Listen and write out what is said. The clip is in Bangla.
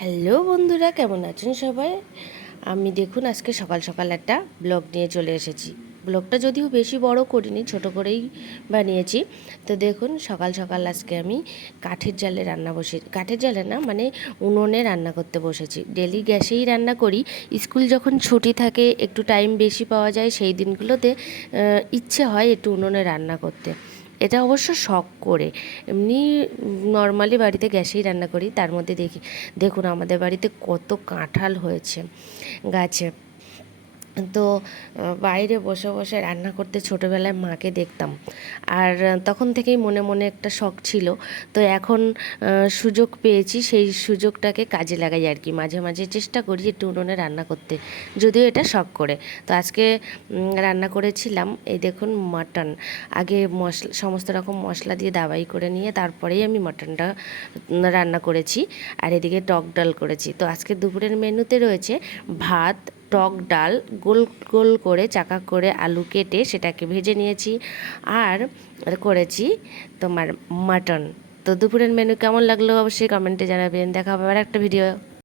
হ্যালো বন্ধুরা, কেমন আছেন সবাই? আমি দেখুন আজকে সকাল সকাল একটা ব্লগ নিয়ে চলে এসেছি। ব্লগটা যদিও বেশি বড় করিনি, ছোট করেই বানিয়েছি। তো দেখুন সকাল সকাল আজকে আমি কাঠের জালে না মানে উনুনে রান্না করতে বসেছি। ডেলি গ্যাসেই রান্না করি। স্কুল যখন ছুটি থাকে, একটু টাইম বেশি পাওয়া যায়, সেই দিনগুলোতে ইচ্ছে হয় একটু উনুনে রান্না করতে। এটা অবশ্য শখ করে, এমনি নর্মালি বাড়িতে গ্যাসেই রান্না করি। তার মধ্যে দেখুন আমাদের বাড়িতে কত কাঁঠাল হয়েছে গাছে। তো বাইরে বসে বসে রান্না করতে ছোটোবেলায় মাকে দেখতাম, আর তখন থেকেই মনে মনে একটা শখ ছিল। তো এখন সুযোগ পেয়েছি, সেই সুযোগটাকে কাজে লাগাই আর কি। মাঝে মাঝে চেষ্টা করি একটু উনুনে রান্না করতে, যদিও এটা শখ করে। তো আজকে রান্না করেছিলাম, এই দেখুন মাটন। আগে সমস্ত রকম মশলা দিয়ে দাবাই করে নিয়ে তারপরেই আমি মাটনটা রান্না করেছি। আর এদিকে টক ডাল করেছি। তো আজকে দুপুরের মেনুতে রয়েছে ভাত, টক ডাল, গোল গোল করে চাকা করে আলু কেটে সেটাকে ভেজে নিয়েছি, আর করেছি তোমার মাটন। তো দুপুরের মেনু কেমন লাগলো অবশ্যই কমেন্টে জানাবেন। দেখা হবে আবার একটা ভিডিও।